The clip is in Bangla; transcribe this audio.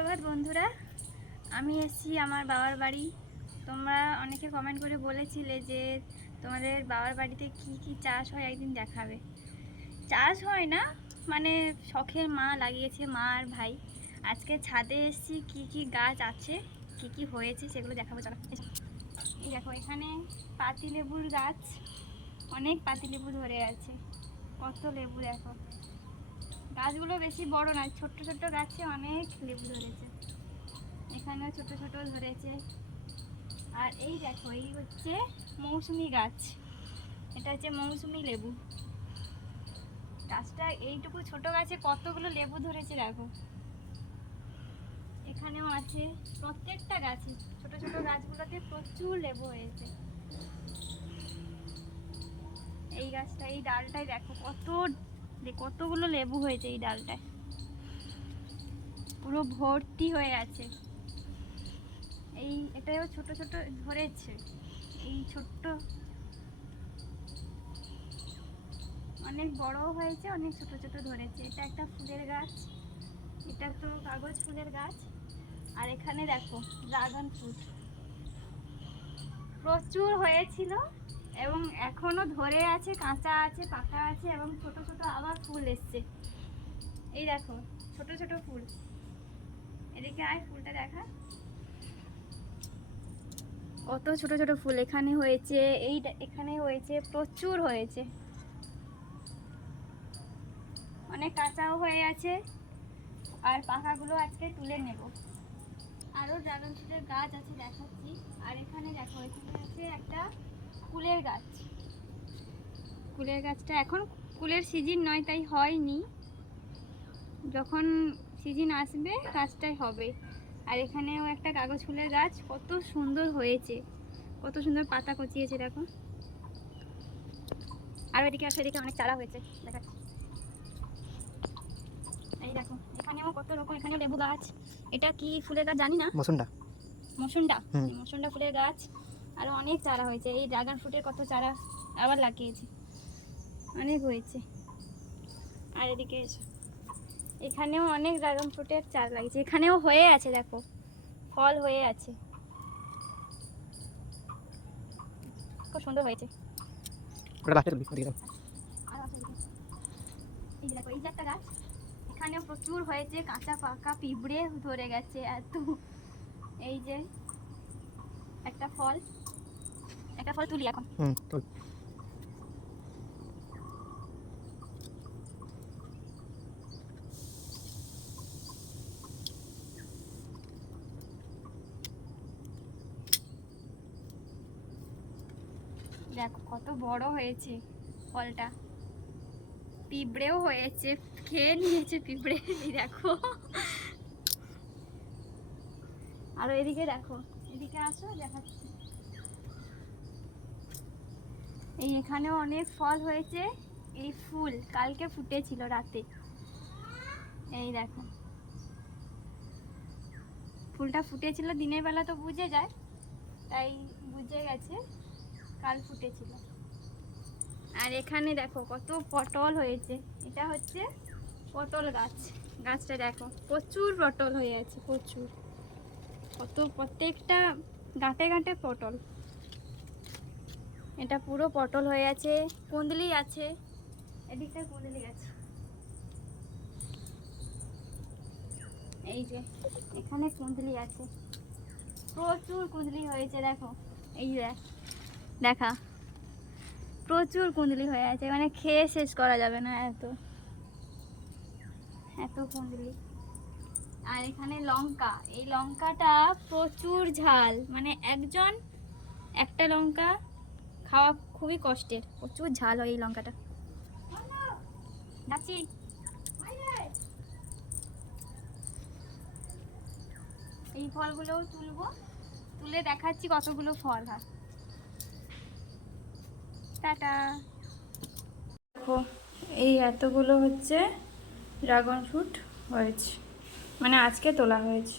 সুপ্রভাত বন্ধুরা, আমি এসেছি আমার বাবার বাড়ি। তোমরা অনেকে কমেন্ট করে বলেছিলে যে তোমাদের বাবার বাড়িতে কি কি চাষ হয় একদিন দেখাবে। চাষ হয় না, মানে শখের মা লাগিয়েছে, মা আর ভাই। আজকে ছাদে এসেছি, কি কি গাছ আছে, কি কি হয়েছে সেগুলো দেখাবো। চলো, এই দেখো এখানে পাতিলেবুর গাছ, অনেক পাতিলেবু ধরে আছে। কত লেবু দেখো, গাছগুলো বেশি বড় নয়, ছোট্ট ছোট্ট গাছে অনেক লেবু ধরেছে। এখানেও ছোট ছোট ধরেছে। আর এই দেখো, এই হচ্ছে মৌসুমি গাছ, এটা হচ্ছে মৌসুমি লেবু। গাছটা এইটুকু ছোট গাছে কতগুলো লেবু ধরেছে দেখো। এখানেও আছে, প্রত্যেকটা গাছে ছোট ছোট গাছগুলোতে প্রচুর লেবু হয়েছে। এই গাছটা, এই ডালটায় দেখো কতগুলো লেবু হয়েছে এই ডালটায়, পুরো ভর্তি হয়ে আছে। এই এটাও ছোট ছোট ধরেছে, এই ছোট্ট, অনেক বড় হয়েছে, অনেক ছোট ছোট ধরেছে। এটা একটা ফুলের গাছ, এটা তো কাগজ ফুলের গাছ। আর এখানে দেখো ড্রাগন ফ্রুট প্রচুর হয়েছিল এবং এখনো ধরে আছে, কাঁচা আছে, পাকা আছে এবং ছোট ছোট আবার ফুল এসছে। এই দেখো ছোট ছোট ফুল, এদিকে আয়, ফুলটা দেখা, কত ছোট ছোট ফুল এখানে হয়েছে। এখানে হয়েছে, প্রচুর হয়েছে, অনেক কাঁচাও হয়ে আছে। আর পাকাগুলো আজকে তুলে নেব। আরও ড্রাগন ফ্রুটের গাছ আছে, দেখাচ্ছি। আর এখানে দেখো, এখানে আছে একটা কুলের গাছ। কুলের গাছটা এখন কুলের সিজন নয়, তাই হয়নি, যখন সিজন আসবে গাছটাই হবে। আর এখানেও একটা কাগজ ফুলের গাছ, কত সুন্দর হয়েছে, কত সুন্দর পাতা কচিয়েছে দেখো। আর এদিকে আসো, এদিকে অনেক চারা হয়েছে, দেখাচ্ছি। এই দেখো এখানেও কত রকম, এখানে লেবু গাছ। এটা কি ফুলের গাছ জানি না, মৌসুন্ডা, মৌসুন্ডা ফুলের গাছ। আর অনেক চারা হয়েছে, এই ড্রাগন ফ্রুটের কত চারা আবার লাগিয়েছে, অনেক হয়েছে। আর এদিকে এসো, এখানেও অনেক ড্রাগন ফ্রুটের চারা লাগিয়েছে, এখানেও হয়ে আছে দেখো, ফল হয়ে আছে, খুব সুন্দর হয়েছে। এই যে দেখো, এই যে একটা গাছ, এখানেও প্রচুর হয়েছে, কাঁচা পাকা পিঁপড়ে ধরে গেছে এত। এই যে একটা ফল তুলি এখন। দেখো কত বড় হয়েছে ফলটা, পিঁপড়েও হয়েছে, খেয়ে নিয়েছে পিঁপড়ে। এই দেখো, আরো এদিকে দেখো, এদিকে আসো দেখাচ্ছি। এই এখানেও অনেক ফল হয়েছে, এই ফুল কালকে ফুটেছিল রাতে। এই দেখো, ফুলটা ফুটেছিল দিনের বেলা, তো বুঝে যায়, তাই বুঝে গেছে কাল ফুটেছিল। আর এখানে দেখো কত পটল হয়েছে, এটা হচ্ছে পটল গাছ। গাছটা দেখো প্রচুর পটল হয়ে আছে, প্রচুর, কত, প্রত্যেকটা গাঁটে গাঁটে পটল। এটা পুরো পটল হয়ে আছে, কুঁদলি আছে, এদিকটা কুঁদলি আছে। এই যে এখানে কুঁদলি আছে, প্রচুর কুঁদলি হয়েছে দেখো। এই দেখা, প্রচুর কুঁদলি হয়ে আছে, মানে খেয়ে শেষ করা যাবে না, এত এত কুঁদলি। আর এখানে লঙ্কা, এই লঙ্কাটা প্রচুর ঝাল, মানে একটা লঙ্কা খাওয়া খুবই কষ্টের, প্রচুর ঝাল হয় এই লঙ্কাটা। যাচ্ছি, এই ফলগুলোও তুলবো, তুলে দেখাচ্ছি কতগুলো ফল হয়। টাটা। দেখো এই এতগুলো হচ্ছে ড্রাগন ফ্রুট হয়েছে, মানে আজকে তোলা হয়েছে।